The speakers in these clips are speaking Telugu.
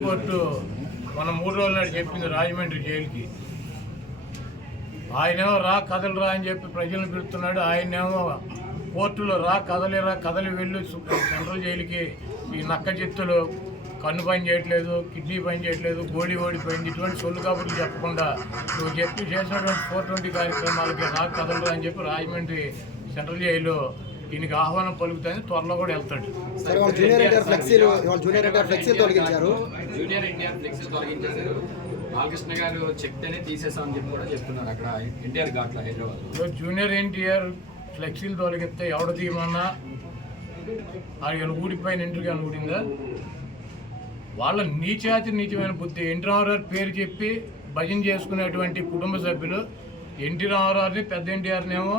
కోర్టు మన మూడు రోజుల నాడు చెప్పింది రాజమండ్రి జైలుకి. ఆయనేమో రా కథలు రా అని చెప్పి ప్రజలను పిలుస్తున్నాడు. ఆయనేమో కోర్టులో రా కదలి రా కదలి వెళ్ళి సెంట్రల్ జైలుకి ఈ నక్క చిత్తులు కన్ను పని చేయట్లేదు కిడ్నీ పని చేయట్లేదు గోళీ ఓడిపోయింది. ఇటువంటి సొల్లు కాబట్టి చెప్పకుండా నువ్వు చెప్పి చేసినటువంటి ఫోర్ ట్వంటీ కార్యక్రమాలకి రా కదలు రా అని చెప్పి రాజమండ్రి సెంట్రల్ జైలు దీనికి ఆహ్వానం పలుకుతుంది త్వరలో కూడా వెళ్తాడు. సరే వాళ్ళు జూనియర్ ఎన్టీఆర్ ఫ్లెక్సీలు వాళ్ళు జూనియర్ ఎన్టీఆర్ ఫ్లెక్సీలు తొలగించారు. జూనియర్ ఎన్టీఆర్ ఫ్లెక్సీలు తొలగించేశారు. బాలకృష్ణ గారు చెప్తేనే తీసేసామని చెప్పి కూడా చెప్తున్నారు అక్కడ ఎన్టీఆర్ ఘాట్లో హైదరాబాద్ జూనియర్ ఎన్టీఆర్ ఫ్లెక్సీలు తొలగిస్తే ఎవడ తీయమన్నా? ఆయన ఊడిపోయిన ఇంటికి ఊడిందా? వాళ్ళ నీచాతి నీచమైన బుద్ధి. ఎన్టీ రామారావు పేరు చెప్పి భజన చేసుకునేటువంటి కుటుంబ సభ్యులు ఎన్టీ రామారావుని పెద్ద ఎన్టీఆర్ని ఏమో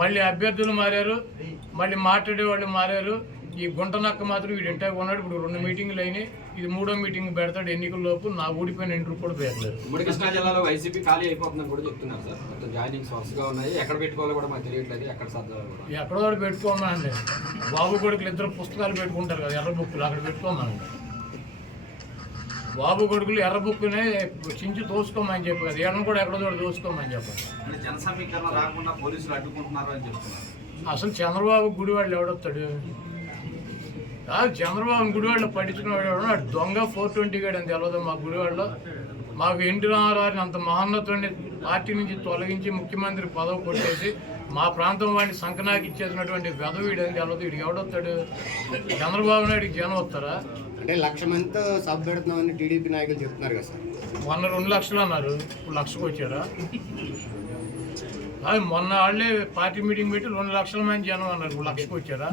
మళ్ళీ అభ్యర్థులు మారారు మళ్ళీ మాట్లాడే వాళ్ళు మారారు. ఈ గుంట నక్క మాత్రం వీడు ఇంటే ఉన్నాడు ఇప్పుడు రెండు మీటింగులు అయినాయి. ఇది మూడో మీటింగ్ పెడతాడు ఎన్నికల లోపు. నా ఊడిపోయిన ఇంటర్ కూడా పేర్లేదు. ఉమ్మడి కృష్ణా జిల్లాలో వైసీపీ ఖాళీ అయిపోతుందని కూడా చెప్తున్నారు సార్. మొత్తం జాయినింగ్స్ వరుసగా ఉన్నాయి. ఎక్కడ పెట్టుకోవాలో కూడా మాకు తెలియట్లేదు. ఎక్కడ సర్దాలో కూడా. ఎక్కడో ఒకటి పెట్టుకోమండి బాబు కొడుకులు ఇద్దరు పుస్తకాలు పెట్టుకుంటారు కదా ఎర్ర బుక్కులు. అక్కడ పెట్టుకోమనండి బాబు కొడుకులు ఎర్ర బుక్కునే చించి తోసుకోమని చెప్పు కదా ఎర్రను కూడా ఎక్కడో చోట తోసుకోమని చెప్పండి అంటే జన సమీకరణ రాకుండా పోలీసులు అడ్డుకుంటున్నారు అని చెప్తున్నారు. అసలు చంద్రబాబు గుడివాళ్ళు ఎవడొస్తాడు చంద్రబాబు గుడివాళ్ళు పట్టించుకున్నాడు ఎవడో? వాడు దొంగ ఫోర్ ట్వంటీ గడ్ అని తెలియదు మా గుడివాళ్ళు మాకు ఎన్టీ రామారావుని అంత మహోన్నతుడిని పార్టీ నుంచి తొలగించి ముఖ్యమంత్రి పదవి కొట్టేసి మా ప్రాంతం వాడిని సంకనాకి ఇచ్చేసినటువంటి వెదవీడు అని తెలియదు వీడికి ఎవడొస్తాడు చంద్రబాబు నాయుడికి జనం వస్తారా? అంటే లక్ష మందితో సభ పెడుతున్నామని టీడీపీ నాయకులు చెప్తున్నారు కదా సార్. మొన్న రెండు లక్షలు అన్నారు. ఇప్పుడు లక్షకు వచ్చారా? అది మొన్న వాళ్ళే పార్టీ మీటింగ్ పెట్టి రెండు లక్షల మంది జనం అన్నారు. ఇప్పుడు లక్షకు వచ్చారా?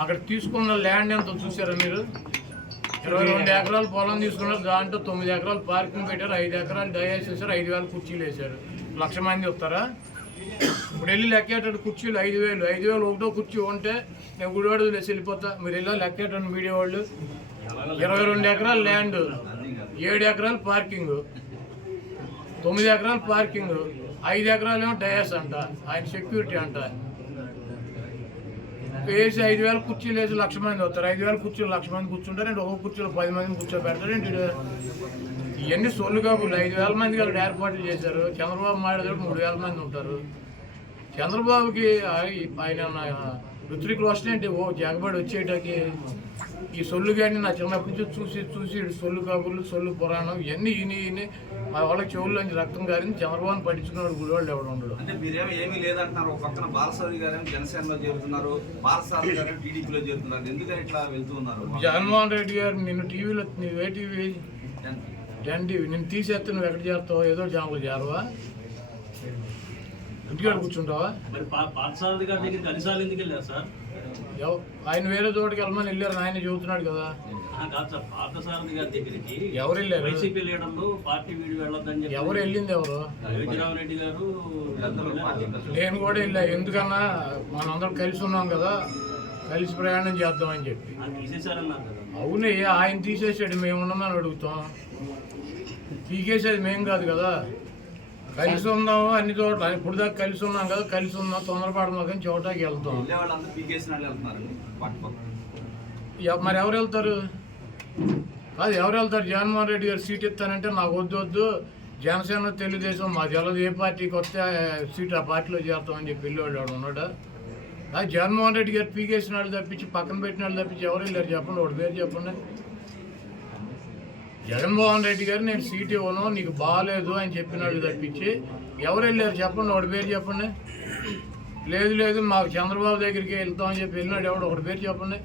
అక్కడ తీసుకున్న ల్యాండ్ ఎంత చూసారా మీరు? ఇరవై రెండు ఎకరాలు పొలం తీసుకున్నారు. దాంట్లో తొమ్మిది ఎకరాలు పార్కింగ్ పెట్టారు. ఐదు ఎకరాలు డయాస్ ఐదు వేల కుర్చీలు వేశారు. లక్ష మంది వస్తారా? ఇప్పుడు వెళ్ళి లెక్కేటట్టు కుర్చీలు ఐదు వేలు ఐదు వేలు ఒకటో కుర్చీ ఉంటే నేను గుడివాడ లేచి వెళ్ళిపోతా. మీరు వెళ్ళా లెక్కేటండి మీడియా వాళ్ళు? ఇరవై రెండు ఎకరాలు ల్యాండ్ ఏడు ఎకరాలు పార్కింగ్ తొమ్మిది ఎకరాలు పార్కింగ్ ఐదు ఎకరాలు ఏమో డయాస్ అంట ఆయన సెక్యూరిటీ అంట. వేసి ఐదు వేల కుర్చీలు వేసి లక్ష మంది వస్తారు. ఐదు వేల కుర్చీలు లక్ష మంది కూర్చుంటారు అండ్ ఒక కుర్చీలో పది మందిని కూర్చోబెడతారు ఏంటి ఇవన్నీ సొల్లు కాబులు ఐదు వేల మంది కలిసి ఏర్పాట్లు చేశారు. చంద్రబాబు మాట్లాడే మూడు వేల మంది ఉంటారు. చంద్రబాబుకి ఆయ- ఆయన ఋత్విక్ రోషన్ ఏంటి ఓ జగబడి వచ్చేటకి ఈ సొల్లు కానీ నా చిన్నప్పటి నుంచి చూసి చూసి సొల్లు కబుర్లు సొల్లు పురాణం ఇవన్నీ ఈయన ఈయన మా వాళ్ళకి చెవుల్లోంచి రక్తం గారింది. చంద్రబాబుని పట్టించుకున్నాడు గుడివాళ్ళు ఎవడు ఉండడు. అంటే మీరేమో ఏమీ లేదంటున్నారు. ఒక పక్కన బాలసారి గారేమో జనసేనలో చేరుతున్నారు. బాలసారి గారేమో టీడీపీలో చేరుతున్నారు. ఎందుకని ఇట్లా వెళ్తూ ఉన్నారు? జగన్మోహన్ రెడ్డి గారు నిన్ను టీవీలో నువ్వు ఏ టీవీ? టీవీ నిన్ను తీసేస్తే నువ్వు ఎక్కడ చేస్తావు ఏదో ఛానల్ చేరవా? ఇంటికాడ కూర్చుంటావా? మరి పా- పార్థసారథి గారి దగ్గరికి అన్నిసార్లు ఎందుకు వెళ్ళారు సార్? ఆయన వేరే చోటుకి వెళ్ళమని వెళ్ళారు ఆయన చెబుతున్నాడు కదా. ఆ, కాదు సార్ పార్థసారథి గారి దగ్గరికి. ఎవరు వెళ్ళారు? వైసీపీ లీడర్లు పార్టీ వీడి వెళ్ళొద్దని చెప్పి ఎవరు వెళ్ళింది ఎవరు? యోగిరామరెడ్డి గారు నేను కూడా వెళ్ళా ఎందుకన్నా మనందరం కలిసి ఉన్నాం కదా కలిసి ప్రయాణం చేద్దామని చెప్పి. ఆ, తీసేశారన్నారు కదా. అవునే ఆయన తీసేసాడు మేము ఉన్నామని అడుగుతాం. పీకేసేది మేం కాదు కదా. కలిసి ఉన్నాము అన్ని చోట్ల. ఇప్పుడు దాకా కలిసి ఉన్నాం కదా. కలిసి ఉన్నాం తొందరపాటు మాకు చోటకి వెళ్తాం. మరి ఎవరు వెళ్తారు? కాదు ఎవరు వెళ్తారు? జగన్మోహన్ రెడ్డి గారు సీట్ ఇస్తానంటే నాకు వద్దు వద్దు. జనసేన తెలుగుదేశం మా తెలదు ఏ పార్టీకి వస్తే సీట్ ఆ పార్టీలో చేస్తామని చెప్పి వెళ్ళేవాడు వాడు ఉన్నాడా? అది జగన్మోహన్ రెడ్డి గారు పీకేసిన వాళ్ళు తప్పించి పక్కన పెట్టిన వాళ్ళు తప్పించి ఎవరు వెళ్ళారు చెప్పండి? వాడి పేరు చెప్పండి. జగన్మోహన్ రెడ్డి గారు నేను సీట్ ఇవ్వను నీకు బాగాలేదు అని చెప్పినట్టు తప్పించి ఎవరు వెళ్ళారు చెప్పండి వాడి పేరు చెప్పండి. లేదు లేదు మాకు చంద్రబాబు దగ్గరికి వెళ్తామని చెప్పి వెళ్ళినాడు. ఎవడు ఒకటి పేరు చెప్పండి.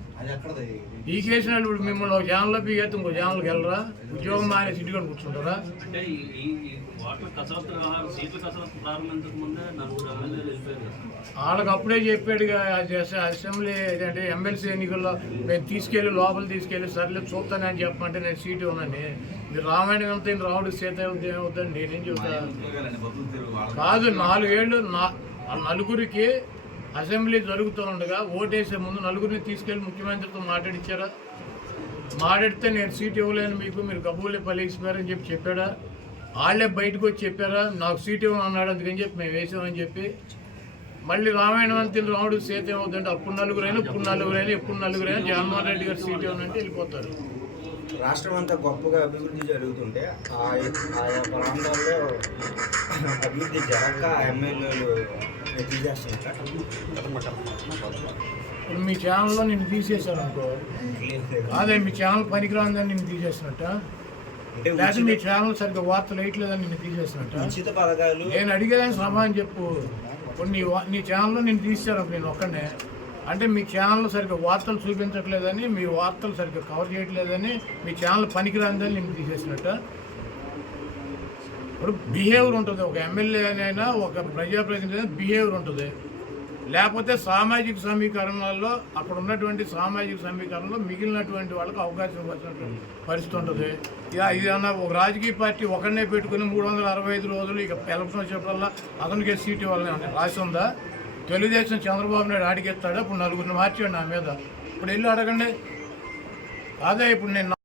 ఈ కేసులో ఇప్పుడు మిమ్మల్ని ఒక ఛానల్లో పీకేస్తే ఇంకో ఛానల్కి వెళ్ళరా? ఉద్యోగం మానే సిటీ కూర్చుంటారా? కదా సార్. వాళ్ళకి అప్పుడే చెప్పాడుగా అసెంబ్లీ అంటే ఎమ్మెల్సీ ఎన్నికల్లో మేము తీసుకెళ్ళి లోపల తీసుకెళ్ళి సర్లే చూస్తానని చెప్పమంటే నేను సీటు ఉన్నాను మీరు రామాయణం వెళ్తే రాముడు సీత వెళ్తే ఏమవుతుంది నేనేం చెబుతా? వాళ్ళ కాదు నాలుగేళ్ళు నా నలుగురికి అసెంబ్లీ జరుగుతుండగా ఓటేసే ముందు నలుగురిని తీసుకెళ్ళి ముఖ్యమంత్రితో మాట్లాడిచ్చారా? మాట్లాడితే నేను సీట్ ఇవ్వలేను మీకు మీరు కబూలే పలిగిపోయారని చెప్పి చెప్పాడా? వాళ్ళే బయటకు వచ్చి చెప్పారా? నాకు సీట్ ఇవ్వను అన్నాడు అందుకని చెప్పి మేము వేసామని చెప్పి. మళ్ళీ రామాయణం అంతే రాముడు సీత ఏమవుతుందంటే అప్పుడు నలుగురైనా ఇప్పుడు నలుగురైనా ఇప్పుడు నలుగురైనా జగన్మోహన్ రెడ్డి గారు సీట్ ఇవ్వనంటే వెళ్ళిపోతారు. రాష్ట్రం అంతా గొప్పగా అభివృద్ధి జరుగుతుంటే ఆ ఆయా ప్రాంతాల్లో అభివృద్ధి జరగక ఎమ్మెల్యేలు ఇప్పుడు మీ ఛానల్లో నేను తీసేసారనుకో అనుకో అదే మీ ఛానల్ పనికిరాందని నేను తీసేసినట్ట? లేకపోతే మీ ఛానల్ సరిగ్గా వార్తలు వేయట్లేదని నేను తీసేసినట్ట? నేను అడిగేదాన్ని సమాధానం చెప్పు. ఇప్పుడు నీ నీ ఛానల్లో నేను తీశాను నేను ఒక్కనే అంటే మీ ఛానల్లో సరిగ్గా వార్తలు చూపించట్లేదని మీ వార్తలు సరిగ్గా కవర్ చేయట్లేదని మీ ఛానల్ పనికిరాందని నేను తీసేసినట్ట. ఇప్పుడు బిహేవియర్ ఉంటుంది. ఒక ఎమ్మెల్యేనైనా ఒక ప్రజాప్రతినిధి బిహేవియర్ ఉంటుంది. లేకపోతే సామాజిక సమీకరణాల్లో అక్కడ ఉన్నటువంటి సామాజిక సమీకరణలో మిగిలినటువంటి వాళ్ళకి అవకాశం వచ్చినటువంటి పరిస్థితి ఉంటుంది. ఇక ఇదన్నా ఒక రాజకీయ పార్టీ ఒకరినే పెట్టుకుని మూడు వందల అరవై ఐదు రోజులు ఇక ఎలక్షన్ వచ్చేప్పుడల్లా అతనికే సీట్ ఇవ్వాలని రాసి ఉందా? తెలుగుదేశం చంద్రబాబు నాయుడు అడిగేస్తాడు ఇప్పుడు నలుగురిని మార్చాడు నా మీద. ఇప్పుడు వెళ్ళి అడగండి. అదే ఇప్పుడు నేను